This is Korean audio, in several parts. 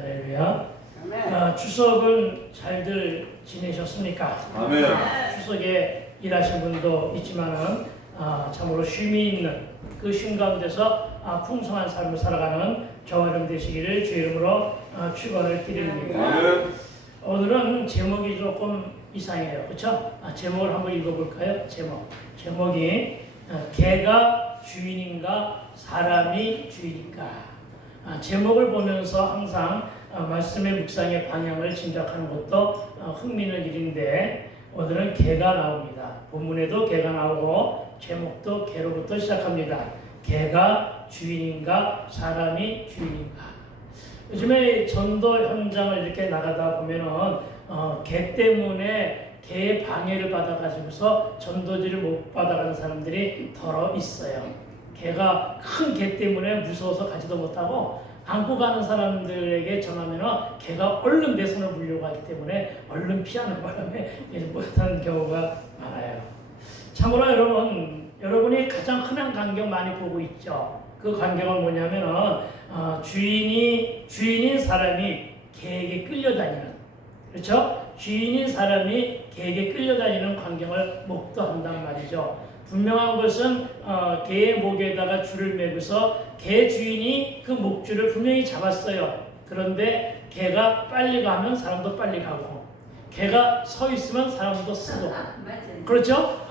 할렐루야. 추석은 잘들 지내셨습니까? 아멘. 추석에 일하신 분도 있지만은 참으로 쉼이 있는 그 쉼 가운데서 풍성한 삶을 살아가는 저와 여러분 되시기를 주 이름으로 축원을 드립니다. 아멘. 오늘은 제목이 조금 이상해요. 그렇죠? 제목을 한번 읽어볼까요? 제목이 개가 주인인가 사람이 주인인가. 제목을 보면서 항상 말씀의 묵상의 방향을 짐작하는 것도 흥미있는 일인데 오늘은 개가 나옵니다. 본문에도 개가 나오고 제목도 개로부터 시작합니다. 개가 주인인가 사람이 주인인가. 요즘에 전도 현장을 이렇게 나가다 보면은 개 때문에 개의 방해를 받아가지고서 전도지를 못 받아가는 사람들이 더러 있어요. 개가 큰 개 때문에 무서워서 가지도 못하고 안고 가는 사람들에게 전하면은 개가 얼른 내 손을 물려고 하기 때문에 얼른 피하는 바람에 못하는 경우가 많아요. 참고로 여러분이 가장 흔한 광경 많이 보고 있죠. 그 광경은 뭐냐면은 주인인 사람이 개에게 끌려다니는, 그렇죠? 주인인 사람이 개에게 끌려다니는 광경을 목도한단 말이죠. 분명한 것은 개의 목에다가 줄을 매고서 개 주인이 그 목줄을 분명히 잡았어요. 그런데 개가 빨리 가면 사람도 빨리 가고, 개가 서 있으면 사람도 쓰고, 그렇죠?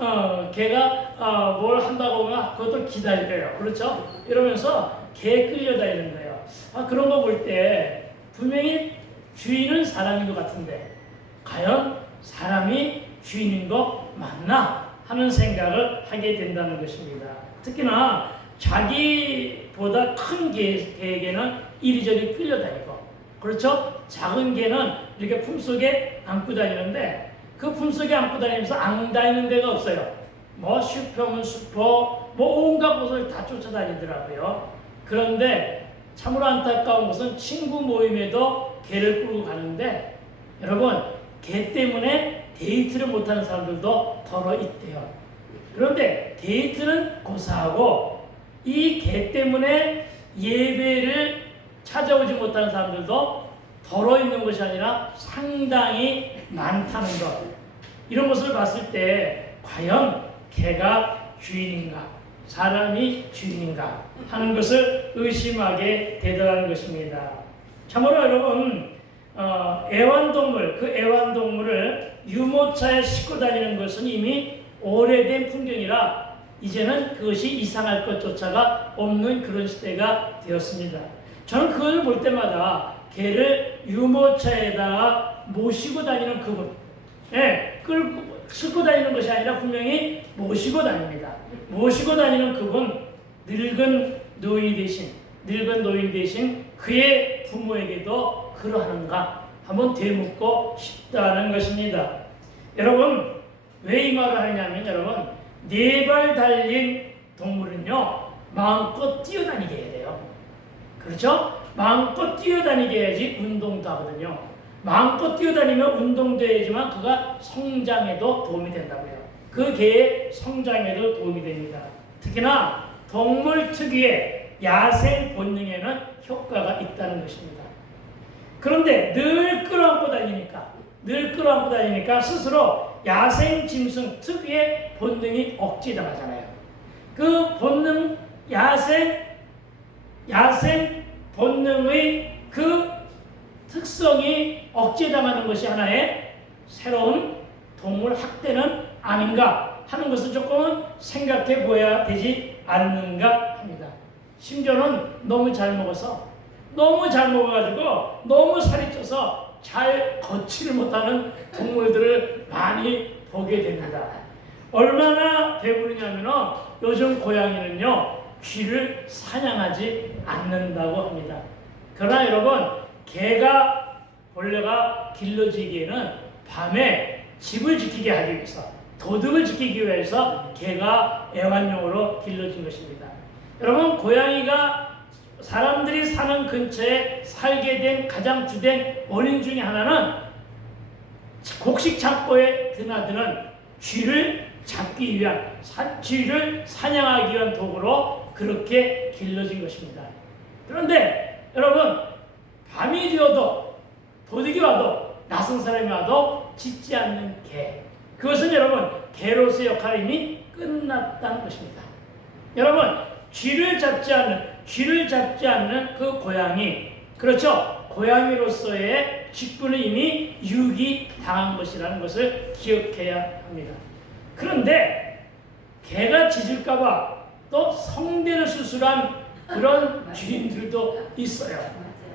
개가 뭘 한다고 하면 그것도 기다려요. 그렇죠? 이러면서 개에 끌려다니는 거예요. 그런 거 볼 때 분명히 주인은 사람인 것 같은데 과연 사람이 주인인 거 맞나 하는 생각을 하게 된다는 것입니다. 특히나 자기보다 큰 개에게는 이리저리 끌려다니고, 그렇죠? 작은 개는 이렇게 품속에 안고 다니는데 그 품속에 안고 다니면서 안 다니는 데가 없어요. 뭐 슈퍼면 슈퍼, 뭐 온갖 곳을 다 쫓아다니더라고요. 그런데 참으로 안타까운 것은 친구 모임에도 개를 끌고 가는데 여러분, 개 때문에 데이트를 못하는 사람들도 더러 있대요. 그런데 데이트는 고사하고 이 개 때문에 예배를 찾아오지 못하는 사람들도 더러 있는 것이 아니라 상당히 많다는 것. 이런 것을 봤을 때 과연 개가 주인인가 사람이 주인인가 하는 것을 의심하게 되더라는 것입니다. 참고로 여러분, 애완동물, 그 애완동물을 유모차에 싣고 다니는 것은 이미 오래된 풍경이라 이제는 그것이 이상할 것조차가 없는 그런 시대가 되었습니다. 저는 그걸 볼 때마다 개를 유모차에다가 모시고 다니는 그분, 싣고 다니는 것이 아니라 분명히 모시고 다닙니다. 모시고 다니는 그분, 늙은 노인 대신 그의 부모에게도 그러하는가 한번 되묻고 싶다는 것입니다. 여러분, 왜 이 말을 하냐면 여러분, 4발 달린 동물은요 마음껏 뛰어다니게 해야 돼요. 그렇죠? 마음껏 뛰어다니게 해야지 운동도 하거든요. 마음껏 뛰어다니면 운동도 해야지만 그가 성장에도 도움이 된다고요. 그 개의 성장에도 도움이 됩니다. 특히나 동물 특유의 야생 본능에는 효과가 있다는 것입니다. 그런데 늘 끌어안고 다니니까 스스로 야생 짐승 특유의 본능이 억제당하잖아요. 그 본능, 야생 본능의 그 특성이 억제당하는 것이 하나의 새로운 동물 학대는 아닌가 하는 것을 조금은 생각해 보아야 되지 않는가 합니다. 심지어는 너무 잘 먹어가지고 너무 살이 쪄서 잘 걷지를 못하는 동물들을 많이 보게 됩니다. 얼마나 배부르냐면은 요즘 고양이는요 쥐를 사냥하지 않는다고 합니다. 그러나 여러분, 벌레가 길러지기에는 밤에 집을 지키게 하기 위해서, 도둑을 지키기 위해서 개가 애완용으로 길러진 것입니다. 여러분, 고양이가 사람들이 사는 근처에 살게 된 가장 주된 원인 중에 하나는 곡식 창고에 드나드는 쥐를 잡기 위한, 쥐를 사냥하기 위한 도구로 그렇게 길러진 것입니다. 그런데 여러분, 밤이 되어도 도둑이 와도 낯선 사람이 와도 짖지 않는 개. 그것은 여러분 개로서의 역할이 이미 끝났다는 것입니다. 여러분 쥐를 잡지 않는 그 고양이, 그렇죠? 고양이로서의 직분은 이미 유기당한 것이라는 것을 기억해야 합니다. 그런데 개가 짖을까봐 또 성대를 수술한 그런 주인들도 있어요.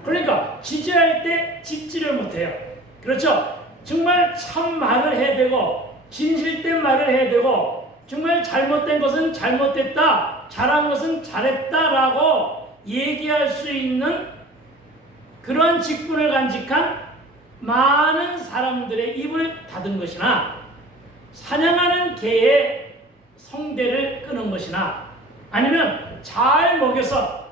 그러니까 짖어야 할 때 짖지를 못해요. 그렇죠? 정말 참 말을 해야 되고 진실된 말을 해야 되고 정말 잘못된 것은 잘못됐다, 잘한 것은 잘했다라고 얘기할 수 있는 그런 직분을 간직한 많은 사람들의 입을 닫은 것이나 사냥하는 개의 성대를 끄는 것이나 아니면 잘 먹여서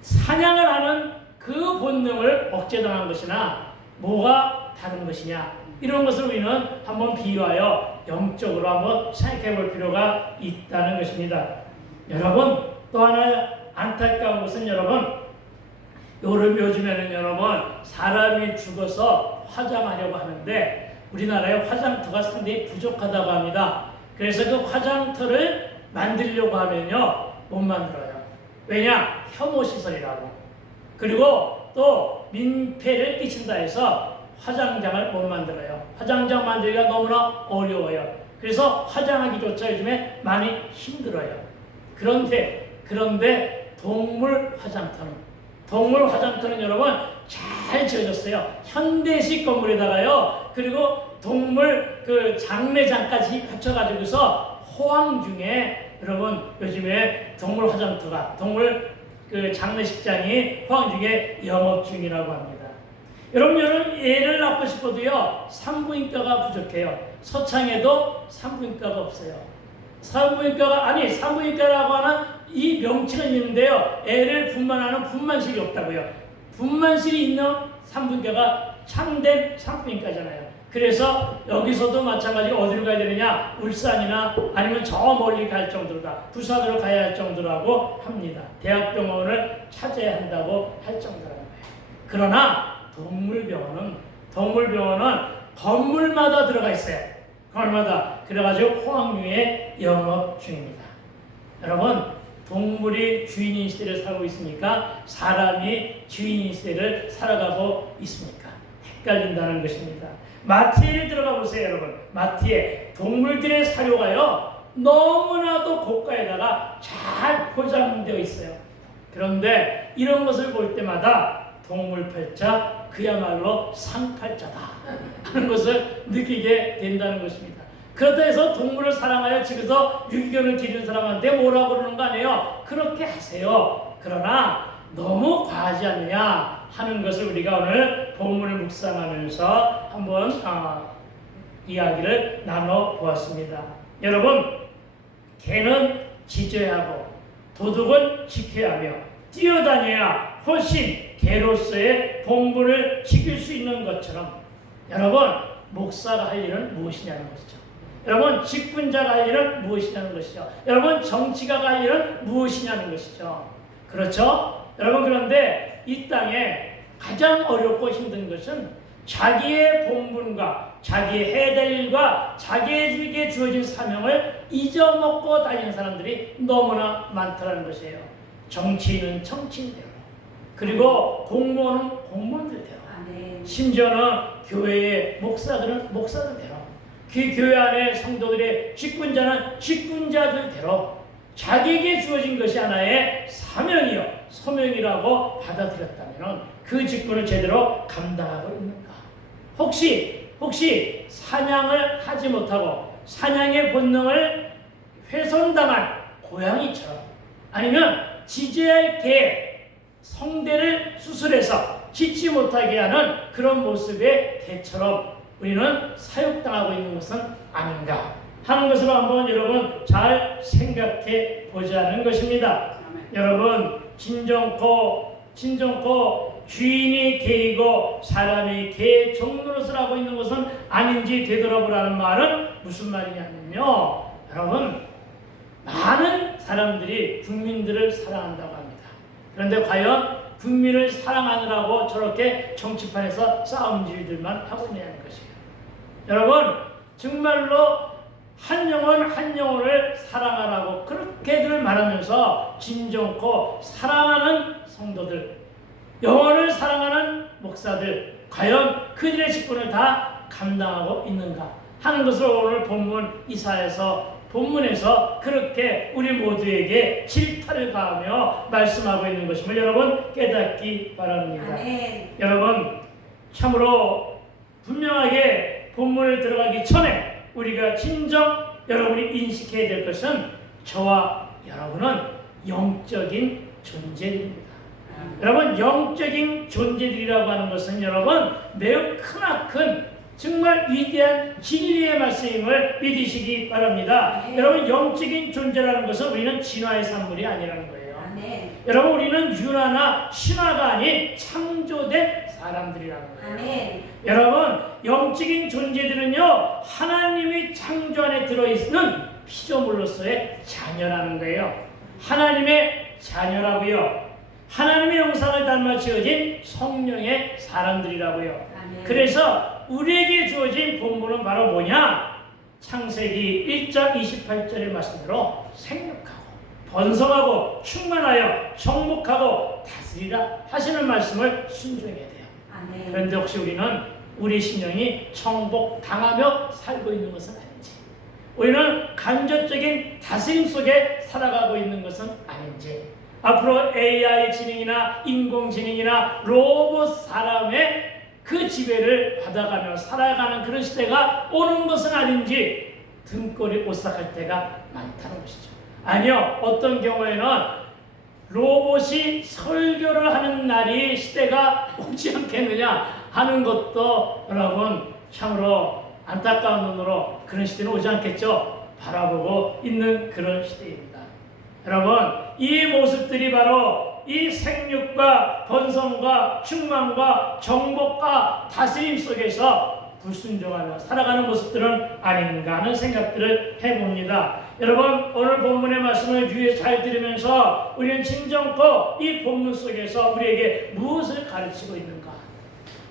사냥을 하는 그 본능을 억제당한 것이나 뭐가 다른 것이냐, 이런 것을 우리는 한번 비유하여 영적으로 한번 생각해 볼 필요가 있다는 것입니다. 여러분 또 하나 안타까운 것은 여러분 요즘에는 여러분 사람이 죽어서 화장하려고 하는데 우리나라에 화장터가 상당히 부족하다고 합니다. 그래서 그 화장터를 만들려고 하면요 못 만들어요. 왜냐? 혐오시설이라고. 그리고 또 민폐를 끼친다 해서 화장장을 못 만들어요. 화장장 만들기가 너무나 어려워요. 그래서 화장하기조차 요즘에 많이 힘들어요. 그런데 동물 화장터는 여러분 잘 지어졌어요. 현대식 건물에다가요. 그리고 동물 그 장례장까지 갖춰가지고서 호황 중에 여러분 요즘에 동물 화장터가 동물 그 장례식장이 호황 중에 영업 중이라고 합니다. 여러분 애를 낳고 싶어도요 산부인과가 부족해요. 서창에도 산부인과가 없어요. 산부인과라고 하는 이 명칭은 있는데요. 애를 분만하는 분만실이 없다고요. 분만실이 있는 산부인과가 참된 산부인과잖아요. 그래서 여기서도 마찬가지로 어디로 가야 되느냐? 울산이나 아니면 저 멀리 갈 정도로다. 부산으로 가야 할 정도라고 합니다. 대학병원을 찾아야 한다고 할 정도라는 거예요. 그러나 동물병원은 건물마다 들어가 있어요. 건물마다. 그래가지고 호황류에 영업 중입니다. 여러분 동물이 주인인 시대를 살고 있습니까? 사람이 주인인 시대를 살아가고 있습니까? 헷갈린다는 것입니다. 마트에 들어가 보세요, 여러분. 마트에 동물들의 사료가요 너무나도 고가에다가 잘 포장되어 있어요. 그런데 이런 것을 볼 때마다 동물팔자 그야말로 상팔자다 하는 것을 느끼게 된다는 것입니다. 그렇다 해서 동물을 사랑하여 집에서 유기견을 기르는 사람한테 뭐라고 그러는 거 아니에요? 그렇게 하세요. 그러나 너무 과하지 않느냐 하는 것을 우리가 오늘 본문을 묵상하면서 한번 이야기를 나눠보았습니다. 여러분 개는 짖어야 하고 도둑은 지켜야 하며 뛰어다녀야 훨씬 개로서의 본분을 지킬 수 있는 것처럼 여러분 목사가 할 일은 무엇이냐는 것이죠. 여러분 직분자가 할 일은 무엇이냐는 것이죠. 여러분 정치가가 할 일은 무엇이냐는 것이죠. 그렇죠? 여러분 그런데 이 땅에 가장 어렵고 힘든 것은 자기의 본분과 자기의 해야 될 일과 자기에게 주어진 사명을 잊어먹고 다니는 사람들이 너무나 많다는 것이에요. 정치인은 정치인대로, 그리고 공무원은 공무원들대로, 심지어는 교회의 목사들은 목사들대로, 그 교회 안에 성도들의 직분자는 직분자들대로 자기에게 주어진 것이 하나의 사명이요 소명이라고 받아들였다면 그 직분을 제대로 감당하고 있는가? 혹시 사냥을 하지 못하고 사냥의 본능을 훼손당한 고양이처럼, 아니면 짖어야 할 개 성대를 수술해서 짖지 못하게 하는 그런 모습의 개처럼 우리는 사육당하고 있는 것은 아닌가 하는 것으로 한번 여러분 잘 생각해 보자는 것입니다. 여러분 진정코 주인이 개이고 사람이 개의 종노릇을 하고 있는 것은 아닌지 되돌아보라는 말은 무슨 말이냐면요, 여러분 많은 사람들이 국민들을 사랑한다고 합니다. 그런데 과연 국민을 사랑하느라고 저렇게 정치판에서 싸움질들만 하고 있냐는 것이에요. 여러분, 정말로 한 영혼 한 영혼을 사랑하라고 그렇게들 말하면서 진정코 사랑하는 성도들, 영혼을 사랑하는 목사들, 과연 그들의 직분을 다 감당하고 있는가 하는 것을 오늘 본문에서 그렇게 우리 모두에게 질타를 가하며 말씀하고 있는 것임을 여러분 깨닫기 바랍니다. 여러분, 참으로 분명하게 본문을 들어가기 전에 우리가 진정 여러분이 인식해야 될 것은 저와 여러분은 영적인 존재들입니다. 여러분, 영적인 존재들이라고 하는 것은 여러분 매우 크나큰 정말 위대한 진리의 말씀임을 믿으시기 바랍니다. 여러분, 영적인 존재라는 것은 우리는 진화의 산물이 아니라는 거예요. 여러분, 우리는 율화나 신화가 아닌 창조된 사람들이라는 거예요. 여러분, 영적인 존재들은요 하나님이 창조 안에 들어있는 피조물로서의 자녀라는 거예요. 하나님의 자녀라고요. 하나님의 형상을 닮아 지어진 성령의 사람들이라고요. 그래서 우리에게 주어진 본문은 바로 뭐냐? 창세기 1장 28절의 말씀대로 생육하고 번성하고 충만하여 정복하고 다스리라 하시는 말씀을 순종해야 돼요. 그런데 혹시 우리는 우리 심령이 정복당하며 살고 있는 것은 아닌지, 우리는 간접적인 다스림 속에 살아가고 있는 것은 아닌지, 앞으로 AI 지능이나 인공지능이나 로봇 사람의 그 지배를 받아가며 살아가는 그런 시대가 오는 것은 아닌지 등골이 오싹할 때가 많다는 것이죠. 아니요, 어떤 경우에는 로봇이 설교를 하는 날이 시대가 오지 않겠느냐 하는 것도 여러분 참으로 안타까운 눈으로 그런 시대는 오지 않겠죠. 바라보고 있는 그런 시대입니다. 여러분, 이 모습들이 바로 이 생육과 번성과 충만과 정복과 다스림 속에서 불순종하며 살아가는 모습들은 아닌가 하는 생각들을 해봅니다. 여러분, 오늘 본문의 말씀을 주의에 잘 들으면서 우리는 진정코 이 본문 속에서 우리에게 무엇을 가르치고 있는가,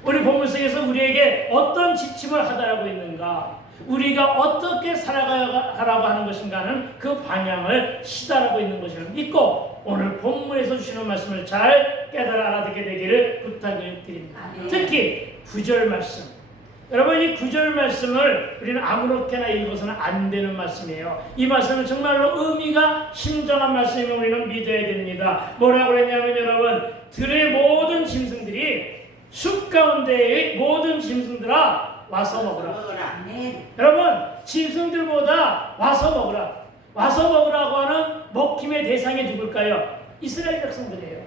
우리 본문 속에서 우리에게 어떤 지침을 하달하고 있는가, 우리가 어떻게 살아가라고 하는 것인가는 그 방향을 시달하고 있는 것을 믿고 오늘 본문에서 주시는 말씀을 잘 깨달아 알아듣게 되기를 부탁을 드립니다. 특히 9절 말씀, 여러분, 이 9절 말씀을 우리는 아무렇게나 읽어서는 안 되는 말씀이에요. 이 말씀은 정말로 의미가 심정한 말씀임을 우리는 믿어야 됩니다. 뭐라고 그랬냐면 여러분, 들의 모든 짐승들이 숲 가운데의 모든 짐승들아 와서 먹으라. 여러분, 짐승들보다 와서 먹으라. 와서 먹으라고 하는 먹힘의 대상이 누굴까요? 이스라엘 백성들이에요.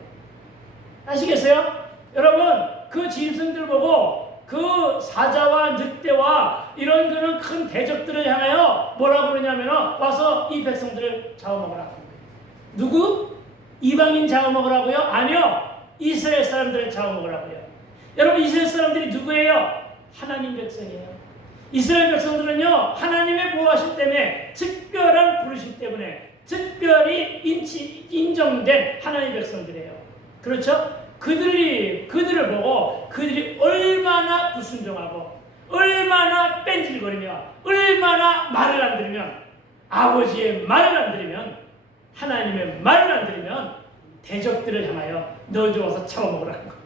아시겠어요? 여러분, 그 짐승들 보고 그 사자와 늑대와 이런 그런 큰 대적들을 향하여 뭐라고 그러냐면 와서 이 백성들을 잡아먹으라. 누구? 이방인 잡아먹으라고요? 아니요, 이스라엘 사람들을 잡아먹으라고요. 여러분, 이스라엘 사람들이 누구예요? 하나님 백성이에요. 이스라엘 백성들은요 하나님의 보호하심 때문에, 특별한 부르심 때문에 특별히 인정된 하나님 백성들이에요. 그렇죠? 그들을 보고 그들이 얼마나 불순종하고 얼마나 뺀질거리며 얼마나 말을 안 들으면, 아버지의 말을 안 들으면, 하나님의 말을 안 들으면 대적들을 향하여 너희들 와서 잡아먹으라는 거예요.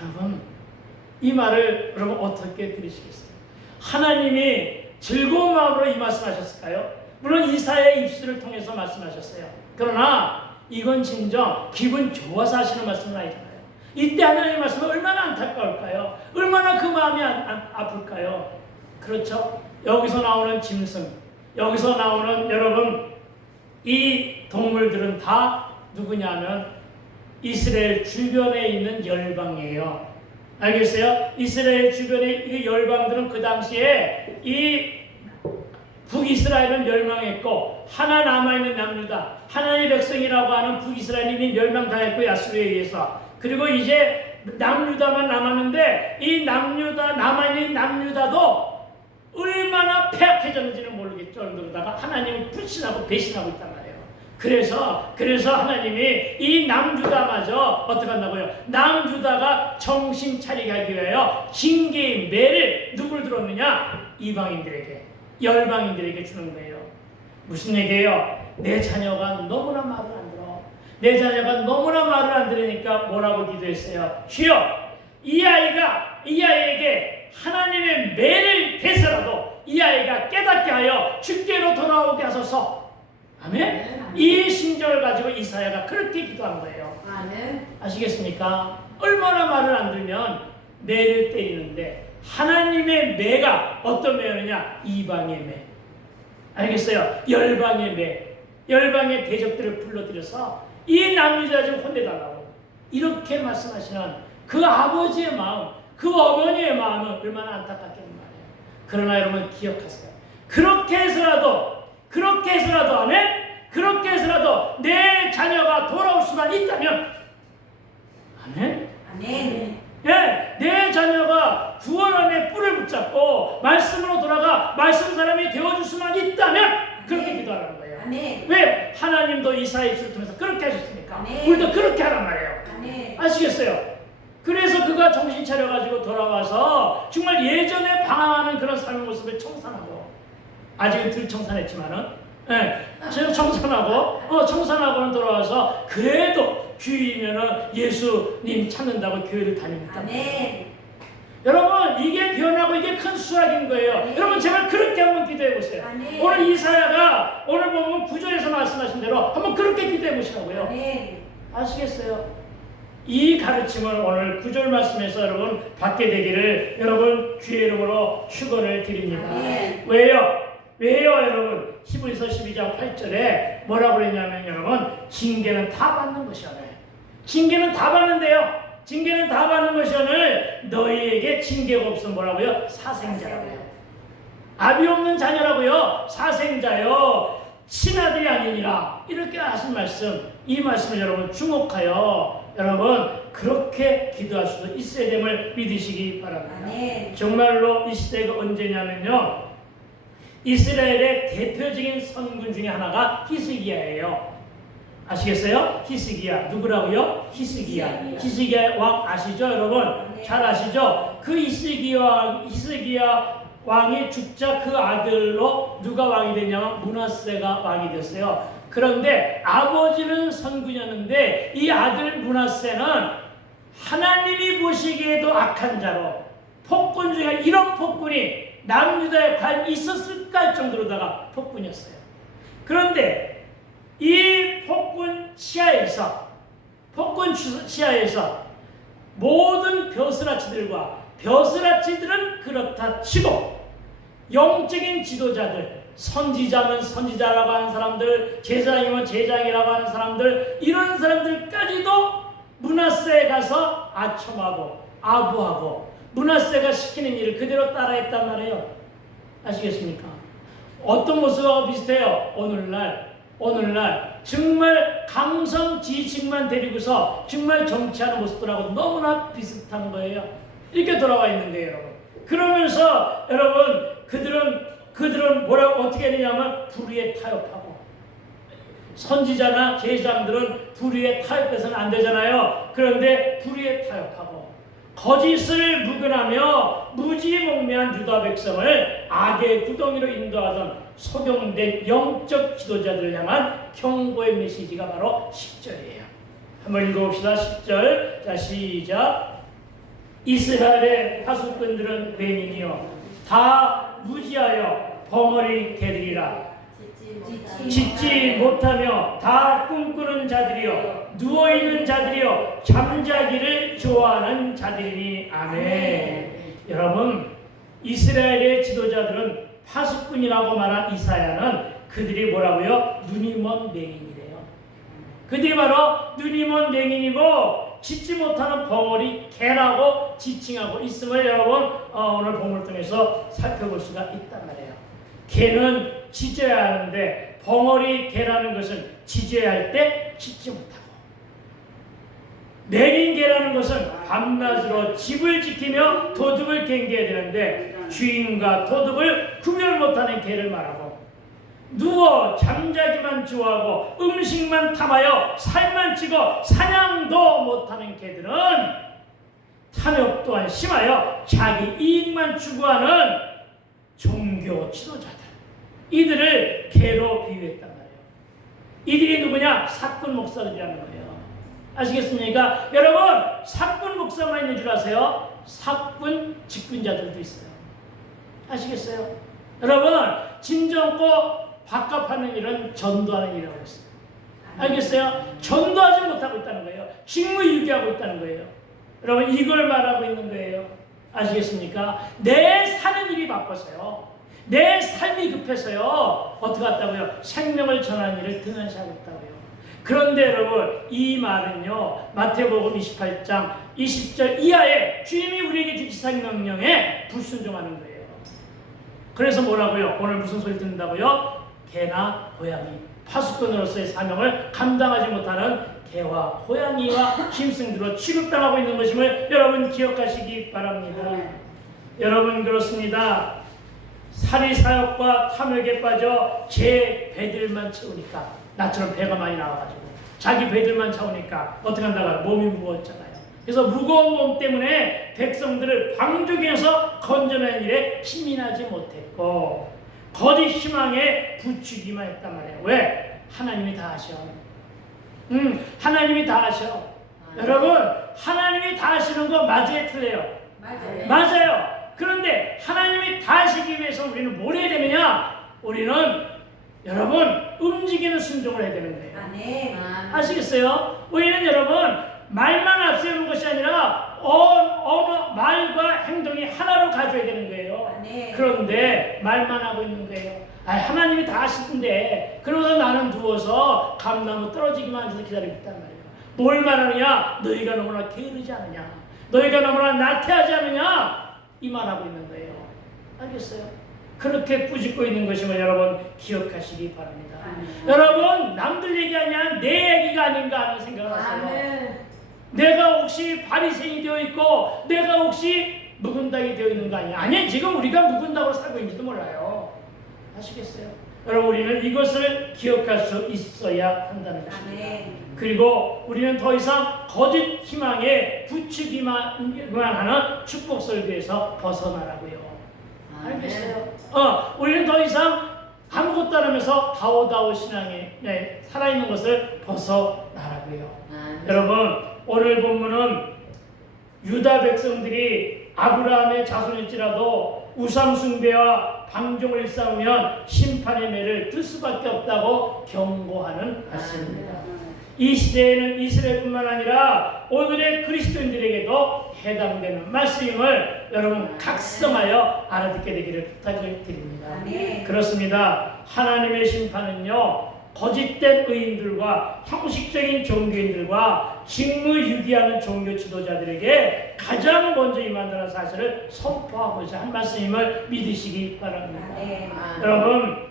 여러분, 이 말을 여러분 어떻게 들으시겠어요? 하나님이 즐거운 마음으로 이 말씀하셨을까요? 물론 이사야의 입술을 통해서 말씀하셨어요. 그러나 이건 진정 기분 좋아서 하시는 말씀은 아니잖아요. 이때 하나님의 말씀은 얼마나 안타까울까요? 얼마나 그 마음이 아플까요? 그렇죠? 여기서 나오는 짐승, 여기서 나오는 여러분 이 동물들은 다 누구냐면 이스라엘 주변에 있는 열방이에요. 알겠어요? 이스라엘 주변의 이 열방들은 그 당시에 이 북이스라엘은 멸망했고 하나 남아있는 남유다, 하나님의 백성이라고 하는 북이스라엘이 멸망당했고 야수르에 의해서, 그리고 이제 남유다만 남았는데 이 남아있는 남유다도 얼마나 폐악해졌는지는 모르겠죠. 정도로다가 하나님을 불신하고 배신하고 있단 말이에요. 그래서 하나님이 이 남유다마저 어떻게 한다고요? 남유다가 정신 차리게 하기 위하여 징계의 매를 누굴 들었느냐? 이방인들에게, 열방인들에게 주는 거예요. 무슨 얘기예요? 내 자녀가 너무나 말을 안 들어. 내 자녀가 너무나 말을 안 들으니까 뭐라고 기도했어요? 주여, 이 아이에게 하나님의 매를 대서라도 이 아이가 깨닫게 하여 주께로 돌아오게 하소서. 아멘? 이 심정을 가지고 이사야가 그렇게 기도한 거예요. 아멘. 아시겠습니까? 얼마나 말을 안 들면 매를 때리는데, 하나님의 매가 어떤 매였느냐? 이방의 매. 알겠어요? 열방의 매. 열방의 대적들을 불러들여서 이 남유다 좀 혼내달라고 이렇게 말씀하시는 그 아버지의 마음, 그 어머니의 마음은 얼마나 안타깝겠는 말이에요. 그러나 여러분 기억하세요. 그렇게 해서라도 아멘? 그렇게 해서라도 내 자녀가 돌아올 수만 있다면, 아멘? 아멘. 예, 내 자녀가 구원 안에 뿔을 붙잡고 말씀으로 돌아가 말씀 사람이 되어줄 수만 있다면 그렇게 기도하라는 거예요. 아멘. 왜? 하나님도 이사야 입술을 통해서 그렇게 하셨으니까 아멘. 우리도 그렇게 하란 말이에요. 아멘. 아시겠어요? 그래서 그가 정신 차려가지고 돌아와서 정말 예전에 방황하는 그런 삶의 모습을 청산하고, 아직은 덜 청산했지만은, 지금 청산하고는 돌아와서 그래도 주일이면은 예수님 찾는다고 교회를 다닙니다. 아멘. 여러분, 이게 변하고 이게 큰 수확인 거예요. 아멘. 여러분 제발 그렇게 한번 기도해 보세요. 아멘. 오늘 이사야가 오늘 보면 9절에서 말씀하신 대로 한번 그렇게 기도해 보시라고요. 아멘. 아시겠어요? 이 가르침을 오늘 9절 말씀에서 여러분 받게 되기를 여러분 주의 이름으로 축원을 드립니다. 아멘. 왜요 여러분? 히브리서 12장 8절에 뭐라고 그랬냐면 여러분, 징계는 다 받는 것이오늘. 징계는 다 받는데요. 징계는 다 받는 것이오늘 너희에게 징계가 없으면 뭐라고요? 사생자라고요. 아비 없는 자녀라고요. 사생자요. 친아들이 아니니라. 이렇게 하신 말씀, 이 말씀을 여러분 주목하여 여러분 그렇게 기도할 수도 있어야 됨을 믿으시기 바랍니다. 아멘. 정말로 이 시대가 언제냐면요, 이스라엘의 대표적인 선군 중에 하나가 히스기야예요. 아시겠어요? 히스기야. 누구라고요? 히스기야 왕 아시죠 여러분? 네. 잘 아시죠? 그 히스기야 왕이 죽자 그 아들로 누가 왕이 됐냐면 므낫세가 왕이 됐어요. 그런데 아버지는 선군이었는데 이 아들 므낫세는 하나님이 보시기에도 악한 자로, 폭군 중에 이런 폭군이 남유다에 과연 있었을까 할 정도로다가 폭군이었어요. 그런데 이 폭군 치하에서 모든 벼슬아치들은 그렇다 치고 영적인 지도자들, 선지자면 선지자라고 하는 사람들, 제사장이면 제사장이라고 하는 사람들, 이런 사람들까지도 므낫세에 가서 아첨하고 아부하고 므낫세가 시키는 일을 그대로 따라했단 말이에요. 아시겠습니까? 어떤 모습하고 비슷해요? 오늘날 정말 강성 지식만 데리고서 정말 정치하는 모습들하고 너무나 비슷한 거예요. 이렇게 돌아와 있는 거예요, 여러분. 그러면서 여러분 그들은 뭐라고 어떻게 했냐면 불의에 타협하고, 선지자나 제사장들은 불의에 타협해서는 안 되잖아요. 그런데 불의에 타협하고 거짓을 묵인하며 무지몽매한 유다 백성을 악의 구덩이로 인도하던 소경된 영적 지도자들을 향한 경고의 메시지가 바로 10절이에요. 한번 읽어봅시다. 10절. 자, 시작. 이스라엘의 파수꾼들은 맹인이요 다 무지하여 벙어리 개들이라. 짓지 못하며 다 꿈꾸는 자들이요 누워있는 자들이요 잠자기를 좋아하는 자들이니. 아멘. 여러분, 이스라엘의 지도자들은 파수꾼이라고 말한 이사야는 그들이 뭐라고요? 눈이 먼 맹인이래요. 그들이 바로 눈이 먼 맹인이고 짓지 못하는 벙어리 개라고 지칭하고 있음을 여러분 오늘 본문을 통해서 살펴볼 수가 있단 말이에요. 개는 짖어야 하는데 벙어리 개라는 것은 짖어야 할 때 짖지 못하고, 맹인 개라는 것은 밤낮으로 집을 지키며 도둑을 경계해야 되는데 주인과 도둑을 구별 못하는 개를 말하고, 누워 잠자기만 좋아하고 음식만 탐하여 살만 찌고 사냥도 못하는 개들은 탐욕 또한 심하여 자기 이익만 추구하는 종교 지도자들, 이들을 개로 비유했단 말이에요. 이들이 누구냐? 사꾼 목사들이라는 거예요. 아시겠습니까? 여러분, 사꾼 목사만 있는 줄 아세요? 사꾼 직분자들도 있어요. 아시겠어요? 여러분, 진정고 밥값하는 일은 전도하는 일이라고 했어요. 알겠어요? 전도하지 못하고 있다는 거예요. 직무유기하고 있다는 거예요. 여러분, 이걸 말하고 있는 거예요. 아시겠습니까? 내 사는 일이 바빠서요, 내 삶이 급해서요, 어떻게 했다고요? 생명을 전하는 일을 등한시하고 있다고요. 그런데 여러분, 이 말은요, 마태복음 28장 20절 이하에 주님이 우리에게 주신 지상명령에 불순종하는 거예요. 그래서 뭐라고요? 오늘 무슨 소리 듣는다고요? 개나 고양이, 파수꾼으로서의 사명을 감당하지 못하는 개와 고양이와 짐승들로 취급당하고 있는 것임을 여러분 기억하시기 바랍니다. 여러분, 그렇습니다. 사리사욕과 탐욕에 빠져 제 배들만 채우니까, 나처럼 배가 많이 나와가지고 자기 배들만 채우니까 어떻게 한다고요? 몸이 무거웠잖아요. 그래서 무거운 몸 때문에 백성들을 방주기에서 건져내는 일에 힘이 나지 못했고 거짓 희망에 부추기만 했단 말이에요. 왜? 하나님이 다 하셔. 하나님이 다 하셔. 여러분, 하나님이 다 하시는 거 맞아요, 틀려요? 맞아요. 그런데 하나님이 다 하시기 위해서 우리는 뭘 해야 되느냐? 우리는 여러분 움직이는 순종을 해야 되는 거예요. 아시겠어요? 우리는 여러분 말만 앞세우는 것이 아니라 어느 말과 행동이 하나로 가져야 되는 거예요. 그런데 말만 하고 있는 거예요. 하나님이 다 하시는데 그러면서 나는 누워서 감나무 떨어지기만 해서 기다리고 있단 말이에요. 뭘 말하느냐? 너희가 너무나 게으르지 않느냐? 너희가 너무나 나태하지 않느냐? 이 말하고 있는 거예요. 알겠어요? 그렇게 꾸짖고 있는 것임을 여러분 기억하시기 바랍니다. 여러분, 남들 얘기 아니야 내 얘기가 아닌가 하는 생각을 하세요. 내가 혹시 바리새인이 되어 있고 내가 혹시 묵은닥이 되어 있는 거 아니야? 아니, 지금 우리가 묵은닥으로 살고 있는지도 몰라요. 아시겠어요? 여러분, 우리는 이것을 기억할 수 있어야 한다는 것입니다. 그리고 우리는 더 이상 거짓 희망에 부추기만 하는 축복 설교에서 벗어나라고요. 알겠어요? 우리는 더 이상 아무것도 안 하면서 다오다오 신앙에 살아있는 것을 벗어나라고요. 여러분, 오늘 본문은 유다 백성들이 아브라함의 자손일지라도 우상 숭배와 방종을 일삼으면 심판의 매를 들 수밖에 없다고 경고하는 말씀입니다. 이 시대에는 이스라엘뿐만 아니라 오늘의 그리스도인들에게도 해당되는 말씀임을 여러분 각성하여 알아듣게 되기를 부탁을 드립니다. 그렇습니다. 하나님의 심판은요, 거짓된 의인들과 형식적인 종교인들과 직무유기하는 종교 지도자들에게 가장 먼저 임한다는 사실을 선포하고자 한 말씀임을 믿으시기 바랍니다. 여러분,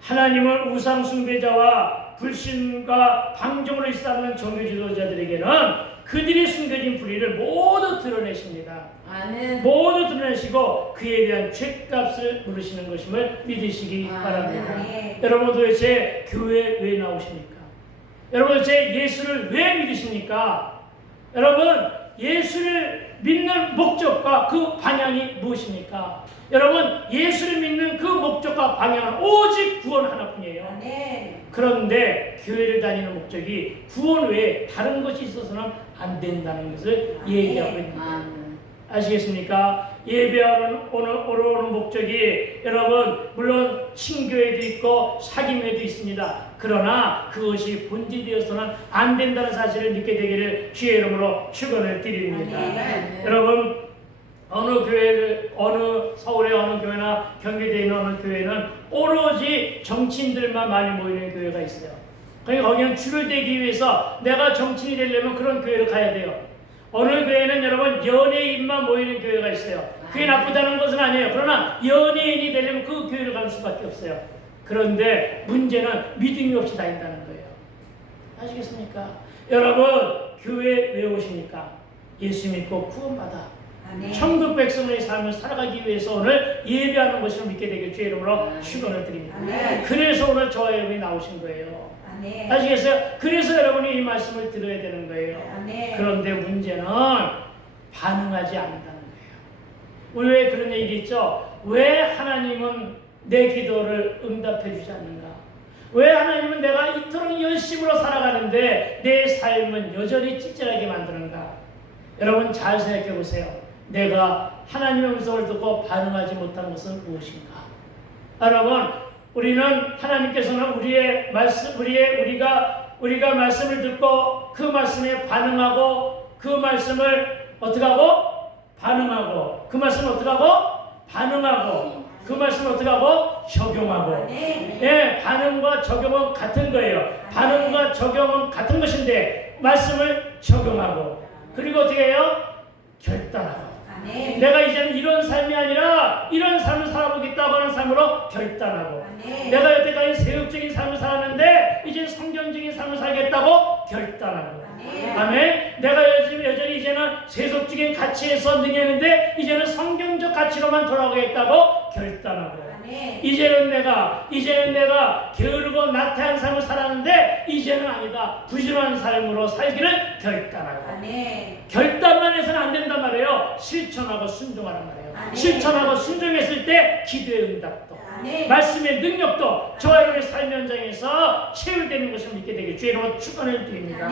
하나님은 우상 숭배자와 불신과 방종으로 일삼는 종교 지도자들에게는 그들이 숨겨진 불의를 모두 드러내십니다. 모두 드러내시고 그에 대한 죗값을 물으시는 것임을 믿으시기 바랍니다. 여러분, 도대체 교회에 왜 나오십니까? 여러분, 도대체 예수를 왜 믿으십니까? 여러분, 예수를 믿는 목적과 그 방향이 무엇입니까? 여러분, 예수를 믿는 그 목적과 방향은 오직 구원 하나뿐이에요. 그런데 교회를 다니는 목적이 구원 외에 다른 것이 있어서는 안 된다는 것을 얘기하고 있는 거예요. 아시겠습니까? 예배하는 오는 목적이 여러분 물론 신교회도 있고 사김회도 있습니다. 그러나 그것이 본질이어서는 안 된다는 사실을 믿게 되기를 주의 이름으로 축원을 드립니다. 여러분, 서울의 어느 교회나 경기도에 있는 어느 교회는 오로지 정치인들만 많이 모이는 교회가 있어요. 그러니까 거기는 줄을 대기 위해서 내가 정치인이 되려면 그런 교회를 가야 돼요. 어느 교회는 여러분 연예인만 모이는 교회가 있어요. 그게 나쁘다는 것은 아니에요. 그러나 연예인이 되려면 그 교회를 가는 수밖에 없어요. 그런데 문제는 믿음이 없이 다닌다는 거예요. 아시겠습니까? 여러분, 교회 왜 오십니까? 예수 믿고 구원받아 아멘. 천국 백성의 삶을 살아가기 위해서 오늘 예배하는 것을 믿게 되길 주의 이름으로 축원을 드립니다. 아멘. 그래서 오늘 저와 여러분이 나오신 거예요. 아멘. 아시겠어요? 그래서 여러분이 이 말씀을 들어야 되는 거예요. 아멘. 그런데 문제는 반응하지 않는다는 거예요. 왜 그런 얘기 있죠? 왜 하나님은 내 기도를 응답해 주지 않는가? 왜 하나님은 내가 이토록 열심으로 살아가는데 내 삶은 여전히 찌질하게 만드는가? 여러분 잘 생각해 보세요. 내가 하나님의 음성을 듣고 반응하지 못한 것은 무엇인가? 여러분, 우리는 하나님께서는 우리의 말씀, 우리가 말씀을 듣고 그 말씀에 반응하고 그 말씀을 어떻게 하고 반응하고 그 말씀을 어떻게 하고 반응하고 그 말씀을 어떻게 하고 적용하고. 예, 반응과 적용은 같은 거예요. 반응과 적용은 같은 것인데 말씀을 적용하고 그리고 어떻게 해요? 결단하고. 내가 이제는 이런 삶이 아니라 이런 삶을 살아보겠다고 하는 삶으로 결단하고. 내가 여태까지 세속적인 삶을 살았는데 이제 성경적인 삶을 살겠다고 결단하고. 아멘. 내가 여전히 이제는 세속적인 가치에서 능했는데 이제는 성경적 가치로만 돌아가겠다고 결단하고. 이제는 내가 게으르고 나태한 삶을 살았는데 이제는 아니다. 부지런한 삶으로 살기를 결단하고. 결단만 해서는 안 된단 말이에요. 실천하고 순종하란 말이에요. 실천하고 순종했을 때 기도의 응답도 말씀의 능력도 저와 여러분의 삶 현장에서 체울되는 것을 믿게 되길 주의 이름으로 축원을 드립니다.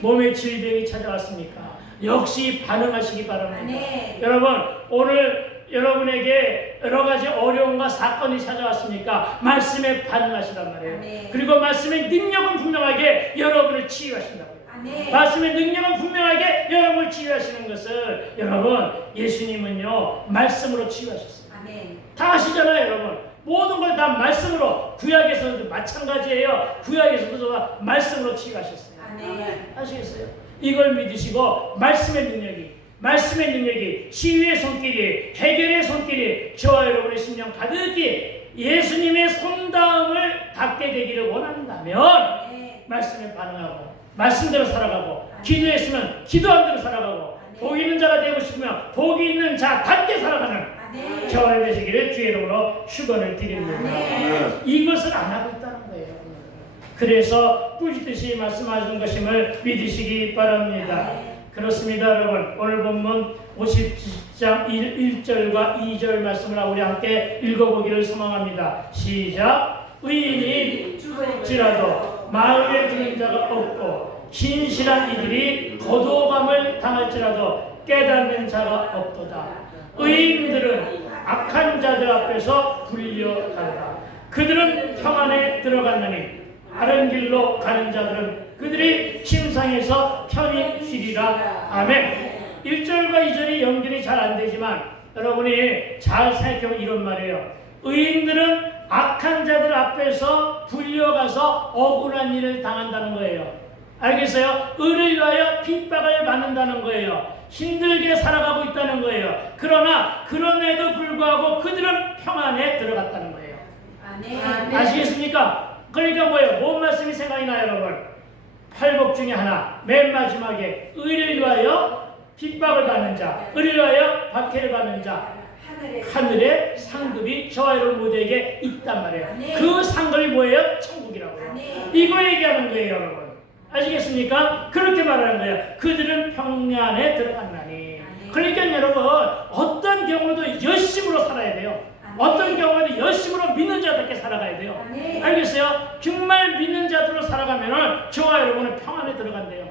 몸에 질병이 찾아왔습니까? 역시 반응하시기 바랍니다. 여러분 오늘 여러분에게 여러 가지 어려움과 사건이 찾아왔습니까? 말씀에 반응하시란 말이에요. 그리고 말씀의 능력은 분명하게 여러분을 치유하신다고요. 말씀의 능력은 분명하게 여러분을 치유하시는 것을 여러분 예수님은요 말씀으로 치유하셨어요. 다 아시잖아요 여러분. 모든 걸 다 말씀으로 구약에서도 마찬가지예요. 구약에서도 말씀으로 치유하셨어요. 아시겠어요? 이걸 믿으시고 말씀의 능력이 치유의 손길이 해결의 손길이 저와 여러분의 심령 가득히 예수님의 손닿음을 닿게 되기를 원한다면 말씀에 반응하고 말씀대로 살아가고 기도했으면 기도한 대로 살아가고 복 있는 자가 되고 싶으면 복 있는 자답게 살아가는 저와 여러분 되시기를 주의 이름으로 축원을 드립니다. 이것을 안 하고 있다는 거예요. 그래서 꾸짖듯이 말씀하시는 것임을 믿으시기 바랍니다. 그렇습니다 여러분. 오늘 본문 50장 1절과 2절 말씀을 우리 함께 읽어보기를 소망합니다. 시작. 의인이 죽을지라도 마음에 드는 자가 없고 신실한 이들이 거두어감을 당할지라도 깨닫는 자가 없도다. 의인들은 악한 자들 앞에서 굴려가리라. 그들은 평안에 들어갔느니 다른 길로 가는 자들은 그들이 침상에서 편히 쉬리라. 아멘. 1절과 2절이 연결이 잘 안 되지만 여러분이 잘 생각해보면 이런 말이에요. 의인들은 악한 자들 앞에서 불려가서 억울한 일을 당한다는 거예요. 알겠어요? 의를 위하여 핍박을 받는다는 거예요. 힘들게 살아가고 있다는 거예요. 그러나 그럼에도 불구하고 그들은 평안에 들어갔다는 거예요. 아시겠습니까? 그러니까 뭐예요? 뭔 말씀이 생각이 나요 여러분? 팔복 중에 하나 맨 마지막에 의를 위하여 핍박을 받는 자, 의를 위하여 박해를 받는 자, 하늘의 상급이 저와 여러분 모두에게 있단 말이에요. 그 상급이 뭐예요? 천국이라고요. 이거 얘기하는 거예요 여러분. 아시겠습니까? 그렇게 말하는 거예요. 그들은 평안에 들어갔나니. 그러니까 여러분 어떤 경우도 열심으로 살아야 돼요. 어떤 경우에도 열심으로 믿는 자답게 살아가야 돼요. 알겠어요? 정말 믿는 자들로 살아가면 저와 여러분은 평안에 들어간대요.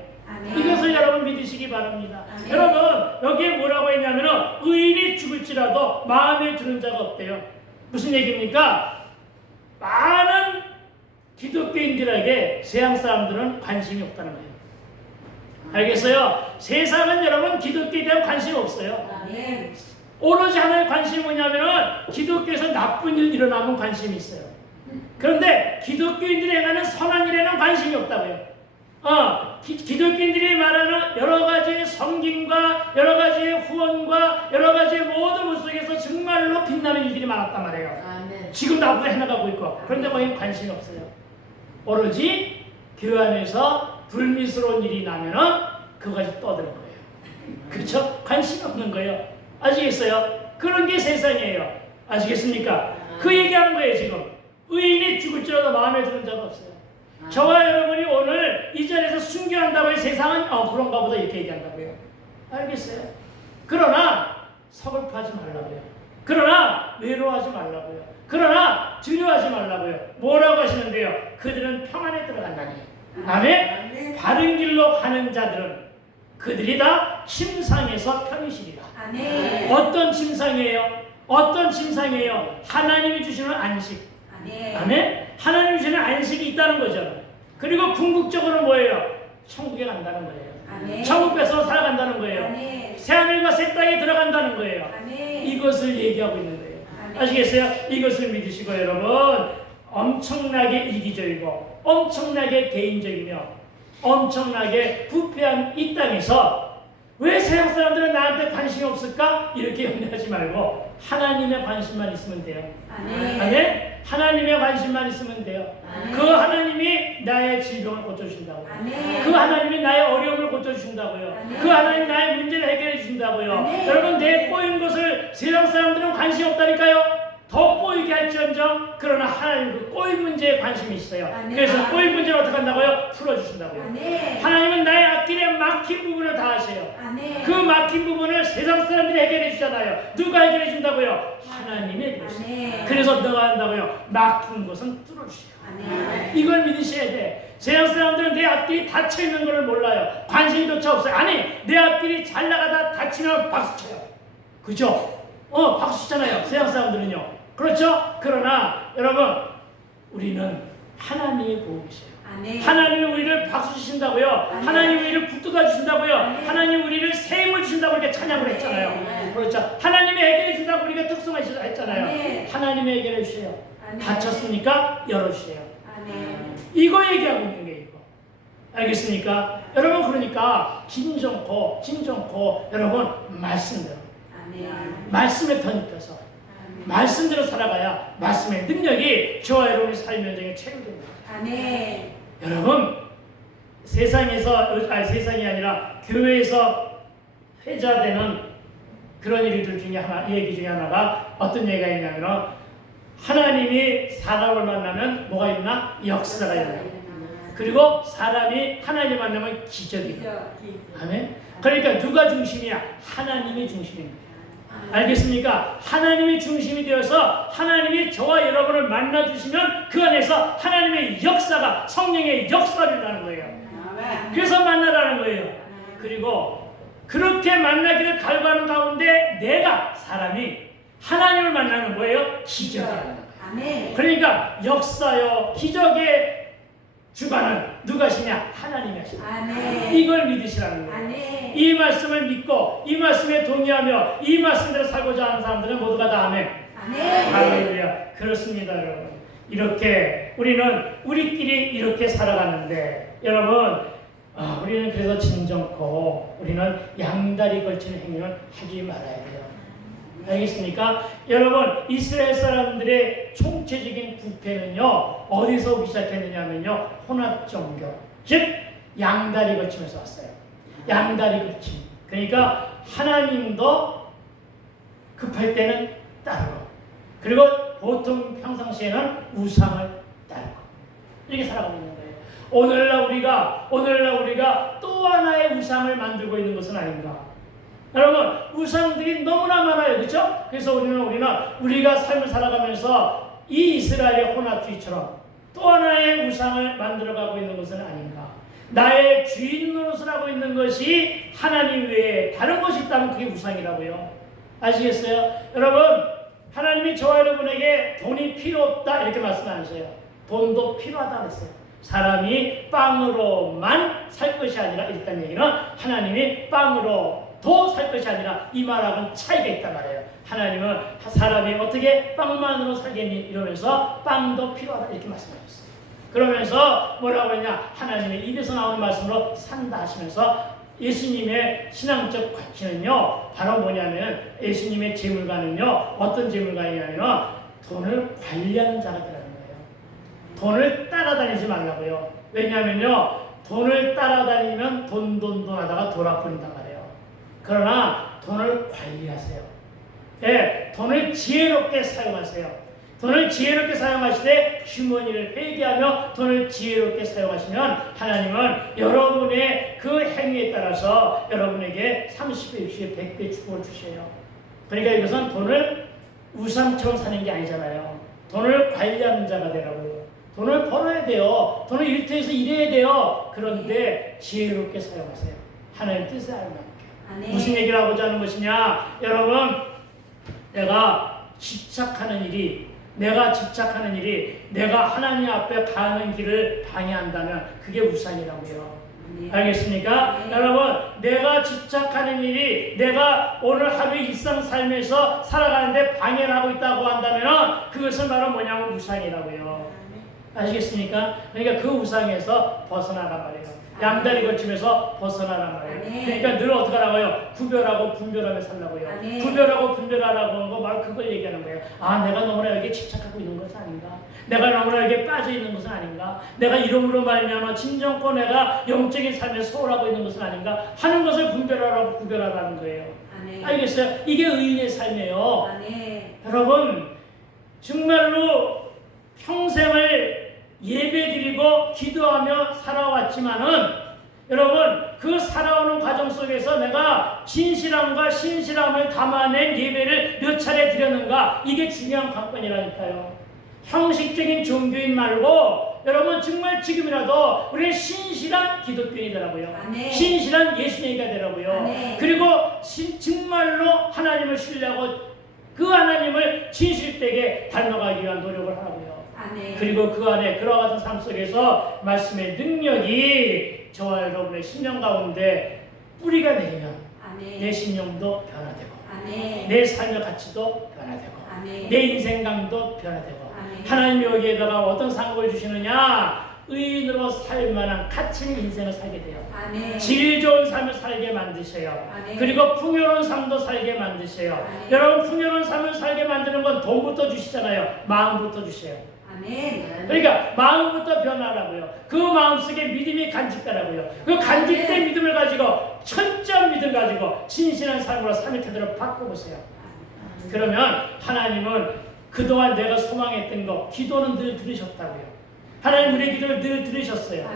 이것을 여러분 믿으시기 바랍니다. 여러분 여기에 뭐라고 했냐면 의인이 죽을지라도 마음에 드는 자가 없대요. 무슨 얘기입니까? 많은 기독교인들에게 세상 사람들은 관심이 없다는 거예요. 알겠어요? 세상은 여러분 기독교에 대한 관심이 없어요. 오로지 하나의 관심이 뭐냐면 기독교에서 나쁜 일 일어나면 관심이 있어요. 그런데 기독교인들이 행하는 선한 일에는 관심이 없다고요. 기독교인들이 말하는 여러 가지 섬김과 여러 가지 후원과 여러 가지 모든 것 속에서 정말로 빛나는 일들이 많았단 말이에요. 지금도 앞으로 해나가고 있고. 그런데 거기에 관심이 없어요. 오로지 교회 안에서 불미스러운 일이 나면은 그것이 떠드는 거예요. 그렇죠? 관심 없는 거예요. 아시겠어요? 그런 게 세상이에요. 아시겠습니까? 그 얘기하는 거예요 지금. 의인이 죽을지라도 마음에 드는 자가 없어요. 저와 여러분이 오늘 이 자리에서 순교한다고 해서 세상은 그런가 보다 이렇게 얘기한다고요. 알겠어요? 그러나 서글퍼하지 말라고요. 그러나 외로워하지 말라고요. 그러나 두려워하지 말라고요. 뭐라고 하시는데요? 그들은 평안에 들어간다니. 아멘? 바른 길로 가는 자들은 그들이 다 침상에서 편히 쉬리라. 아멘. 어떤 침상이에요? 어떤 침상이에요? 하나님이 주시는 안식. 아멘? 하나님이 주시는 안식이 있다는 거죠. 그리고 궁극적으로 뭐예요? 천국에 간다는 거예요. 아멘. 천국 백성으로 살아간다는 거예요. 아멘. 새하늘과 새 땅에 들어간다는 거예요. 아멘. 이것을 얘기하고 있는 거예요. 아멘. 아시겠어요? 이것을 믿으시고 여러분 엄청나게 이기적이고 엄청나게 개인적이며 엄청나게 부패한 이 땅에서 왜 서양 사람들은 나한테 관심이 없을까? 이렇게 염려하지 말고 하나님의 관심만 있으면 돼요. 아멘. 아멘? 하나님의 관심만 있으면 돼요. 아멘. 그 하나님이 나의 질병을 고쳐주신다고요. 아멘. 그 하나님이 나의 어려움을 고쳐주신다고요. 아멘. 그 하나님이 나의 문제를 해결해 주신다고요. 아멘. 여러분 내 꼬인 것을 세상 사람들은 관심 없다니까요. 더 꼬이게 할지언정 그러나 하나님 그 꼬인 문제에 관심이 있어요. 아멘. 그래서 꼬인 문제를 어떻게 한다고요? 풀어주신다고요. 아멘. 하나님은 나의 앞길에 막힌 부분을 다 하세요. 아멘. 그 막힌 부분을 세상 사람들이 해결해 주잖아요. 누가 해결해 준다고요? 하나님이 해결해 주세요. 아멘. 그래서 너가 한다고요? 막힌 곳은 뚫어주세요. 아멘. 이걸 믿으셔야 돼. 세상 사람들은 내 앞길이 닫혀 있는 것을 몰라요. 관심조차 없어요. 아니 내 앞길이 잘 나가다 닫히면 박수쳐요. 그죠? 박수치잖아요. 세상 사람들은요. 그렇죠? 그러나 여러분 우리는 하나님이 보고 계세요. 아멘. 하나님이 우리를 박수 주신다고요. 아멘. 하나님이 우리를 붙들어 주신다고요. 아멘. 하나님이 우리를 샘을 주신다고 이렇게 찬양을 했잖아요. 아멘. 그렇죠? 하나님이 해결해 주신다고 우리가 특성하시다 했잖아요. 아멘. 하나님이 해결해 주세요. 아멘. 닫혔으니까 열어주세요. 아멘. 이거 얘기하고 있는 게 이거. 알겠습니까? 여러분 그러니까 진정코 여러분 말씀대로 아멘. 말씀에 던져서 말씀대로 살아가야 말씀의 능력이 저와 여러분의 삶 현장에 체류됩니다. 아멘. 여러분 세상이 아니라 교회에서 회자되는 그런 일들 중에 하나, 얘기 중에 하나가 어떤 얘기가 있냐면 하나님이 사람을 만나면 뭐가 있나? 역사가 있나. 그리고 사람이 하나님을 만나면 기적이 있나. 아멘. 그러니까 누가 중심이야? 하나님이 중심인 거예요. 알겠습니까? 하나님이 중심이 되어서 하나님이 저와 여러분을 만나주시면 그 안에서 하나님의 역사가 성령의 역사를 일어나는 거예요. 그래서 만나라는 거예요. 그리고 그렇게 만나기를 갈구하는 가운데 내가 사람이 하나님을 만나는 거예요. 기적이 일어나는 거예요. 그러니까 역사요 기적의 주관은 누가 하시냐? 하나님이 하시냐. 이걸 믿으시라는 거예요. 아멘. 이 말씀을 믿고 이 말씀에 동의하며 이 말씀대로 살고자 하는 사람들은 모두가 다 아멘. 아멘. 할렐루야. 그렇습니다, 여러분. 이렇게 우리는 우리끼리 이렇게 살아가는데 여러분 우리는 그래서 진정코 우리는 양다리 걸치는 행위는 하지 말아야 돼요. 알겠습니까? 여러분 이스라엘 사람들의 총체적인 부패는요 어디서 오기 시작했느냐면요 혼합종교 즉 양다리 걸치면서 왔어요. 양다리 걸침. 그러니까 하나님도 급할 때는 따르고 그리고 보통 평상시에는 우상을 따르고 이렇게 살아가고 있는 거예요. 오늘날 우리가 또 하나의 우상을 만들고 있는 것은 아닌가? 여러분 우상들이 너무나 많아요. 그렇죠? 그래서 우리는 우리가 삶을 살아가면서 이 이스라엘의 혼합주의처럼 또 하나의 우상을 만들어가고 있는 것은 아닌가? 나의 주인 노릇을 하고 있는 것이 하나님 외에 다른 것이 있다면 그게 우상이라고요. 아시겠어요? 여러분 하나님이 저와 여러분에게 돈이 필요 없다 이렇게 말씀 안 하세요. 돈도 필요하다 그랬어요. 사람이 빵으로만 살 것이 아니라 일단 얘기는 하나님이 빵으로도 살 것이 아니라 이 말하고는 차이가 있단 말이에요. 하나님은 사람이 어떻게 빵만으로 살겠니 이러면서 빵도 필요하다 이렇게 말씀하셨어요. 그러면서 뭐라고 했냐? 하나님의 입에서 나오는 말씀으로 산다 하시면서 예수님의 신앙적 가치는요 바로 뭐냐면 예수님의 재물가는요 어떤 재물가이냐면 돈을 관리하는 자가 되라는 거예요. 돈을 따라다니지 말라고요. 왜냐하면요 돈을 따라다니면 돈 하다가 돌아버린단 말이에요. 그러나 돈을 관리하세요. 예, 돈을 지혜롭게 사용하세요. 돈을 지혜롭게 사용하실 때 주머니를 회개하며 돈을 지혜롭게 사용하시면 하나님은 여러분의 그 행위에 따라서 여러분에게 30배, 60배, 100배 축복을 주셔요. 그러니까 이것은 돈을 우상처럼 사는 게 아니잖아요. 돈을 관리하는 자가 되라고요. 돈을 벌어야 돼요. 돈을 일터에서 일해야 돼요. 그런데 지혜롭게 사용하세요. 하나님 뜻에 알맞게. 무슨 얘기를 하고자 하는 것이냐? 여러분, 내가 집착하는 일이 내가 하나님 앞에 가는 길을 방해한다면 그게 우상이라고요. 알겠습니까? 여러분, 내가 집착하는 일이 내가 오늘 하루 일상 삶에서 살아가는데 방해를 하고 있다고 한다면 그것은 바로 뭐냐면 우상이라고요. 아시겠습니까? 그러니까 그 우상에서 벗어나란 말이에요. 양다리 걸침에서 벗어나란 말이에요. 그러니까 늘 어떻게 하라고요? 구별하고 분별하며 살라고요. 구별하고 분별하라고 하는 거 바로 그걸 얘기하는 거예요. 아, 내가 너무나 여기에 집착하고 있는 것은 아닌가? 내가 너무나 여기에 빠져 있는 것은 아닌가? 내가 이름으로 말미암아 진정코 내가 영적인 삶에 소홀하고 있는 것은 아닌가? 하는 것을 분별하라고 구별하라는 거예요. 알겠어요? 이게 의인의 삶이에요. 여러분, 정말로 평생을 예배드리고 기도하며 살아왔지만은 여러분, 그 살아오는 과정 속에서 내가 진실함과 신실함을 담아낸 예배를 몇 차례 드렸는가? 이게 중요한 관건이라니까요. 형식적인 종교인 말고 여러분 정말 지금이라도 우리는 신실한 기독교인이더라고요. 신실한 예수님이가 되라고요. 그리고 정말로 하나님을 신뢰하고 그 하나님을 진실되게 닮아가기 위한 노력을 하라고요. 그리고 그 안에 그와 같은 삶 속에서 말씀의 능력이 저와 여러분의 심령 가운데 뿌리가 내리면 내 심령도 변화되고 내 삶의 가치도 변화되고 내 인생관도 변화되고 하나님이 여기에다가 어떤 상급을 주시느냐? 의인으로 살만한 가치 있는 인생을 살게 돼요. 질 좋은 삶을 살게 만드셔요. 그리고 풍요로운 삶도 살게 만드셔요. 여러분, 풍요로운 삶을 살게 만드는 건 돈부터 주시잖아요. 마음부터 주셔요. 그러니까 마음부터 변하라고요. 그 마음속에 믿음이 간직되라고요. 그 간직된 믿음을 가지고 철저한 믿음 가지고 진실한 삶으로 삶의 태도를 바꿔보세요. 그러면 하나님은 그동안 내가 소망했던 거, 기도는 늘 들으셨다고요. 하나님 우리의 기도를 늘 들으셨어요.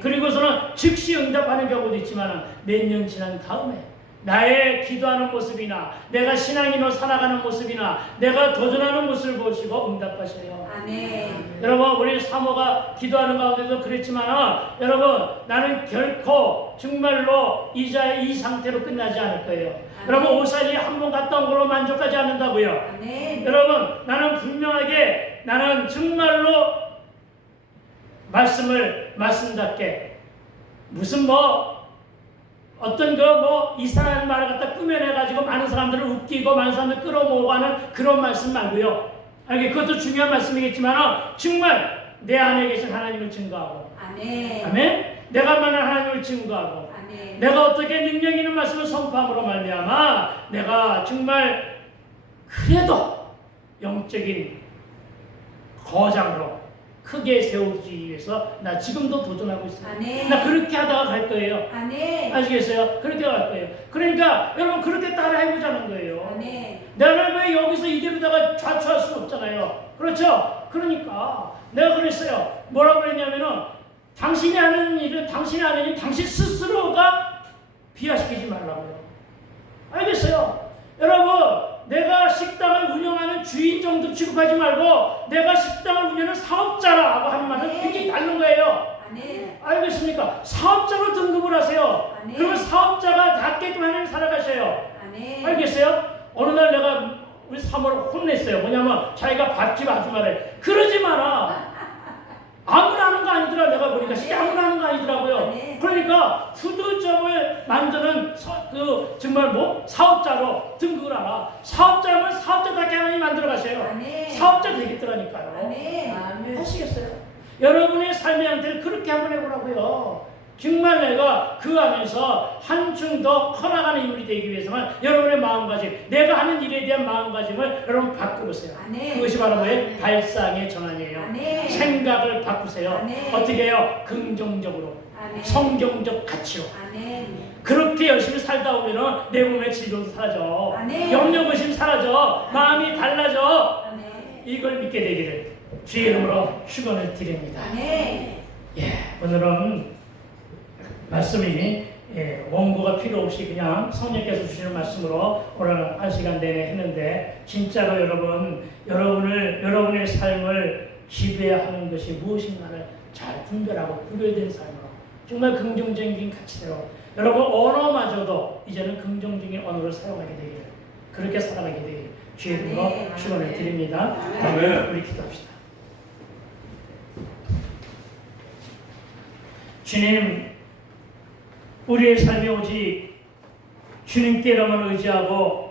그리고서는 즉시 응답하는 경우도 있지만 몇 년 지난 다음에 나의 기도하는 모습이나 내가 신앙인으로 살아가는 모습이나 내가 도전하는 모습을 보시고 응답하셔요. 여러분, 우리 사모가 기도하는 가운데도 그랬지만 여러분, 나는 결코 정말로 이 상태로 끝나지 않을 거예요. 여러분, 오사리 한 번 갔다 온 걸로 만족하지 않는다고요. 여러분, 나는 분명하게 나는 정말로 말씀답게 무슨 어떤 이상한 말을 갖다 꾸며내가지고 많은 사람들을 웃기고 많은 사람들을 끌어모으고 하는 그런 말씀 말고요. 그것도 중요한 말씀이겠지만 정말 내 안에 계신 하나님을 증거하고 아멘. 내가 만난 하나님을 증거하고 내가 어떻게 능력 있는 말씀을 선포함으로 말미암아 내가 정말 그래도 영적인 거장으로 크게 세우기 위해서 나 지금도 도전하고 있어요. 나 그렇게 하다가 갈 거예요. 아시겠어요? 그렇게 갈 거예요. 그러니까 여러분 그렇게 따라 해보자는 거예요. 내가 왜 여기서 이대로다가 좌초할 수는 없잖아요. 그렇죠? 그러니까 내가 그랬어요. 뭐라고 그랬냐면은 당신이 하는 일은 당신 스스로가 비하시키지 말라고요. 알겠어요? 여러분, 내가 식당을 운영하는 주인 정도 취급하지 말고 내가 식당을 운영하는 사업자라고 하는 말은 굉장히 다른 거예요. 알겠습니까? 사업자로 등급을 하세요. 그러면 사업자가 낫게끔 하나님 살아가셔요. 알겠어요? 어느 날 내가 우리 사모를 혼냈어요. 뭐냐면 자기가 밥집 아줌마래. 그러지 마라. 아무나 하는 거 아니더라. 내가 보니까 아무나 하는 거 아니더라고요. 그러니까 푸드점을 만드는 정말 사업자로 등극을 하라. 사업자면 사업자답게 하나님 만들어 가세요. 사업자 되겠더라니까요. 하시겠어요? 여러분의 삶의 형태를 그렇게 한번 해보라고요. 정말 내가 그 안에서 한층 더 커나가는 인물이 되기 위해서는 여러분의 마음가짐, 내가 하는 일에 대한 마음가짐을 여러분 바꿔보세요. 그것이 바로 발상의 전환이에요. 생각을 바꾸세요. 어떻게 해요? 긍정적으로. 아멘. 성경적 가치로. 아멘. 그렇게 열심히 살다 보면은 내 몸의 질병도 사라져. 아멘. 염려 근심 사라져. 마음이 달라져. 아멘. 이걸 믿게 되기를 주의 이름으로 축원을 드립니다. 아멘. 예, 오늘은 말씀이 원고가 필요 없이 그냥 성령께서 주시는 말씀으로 오늘 한 시간 내내 했는데, 진짜로 여러분의 삶을 지배하는 것이 무엇인가를 잘 분별하고 구별된 삶으로 정말 긍정적인 가치대로 여러분 언어마저도 이제는 긍정적인 언어를 사용하게 되기를, 그렇게 살아가게 되기를 주의 이름으로 축원을 드립니다. 아멘. 우리 기도합시다. 주님, 우리의 삶이 오직 주님께로만 의지하고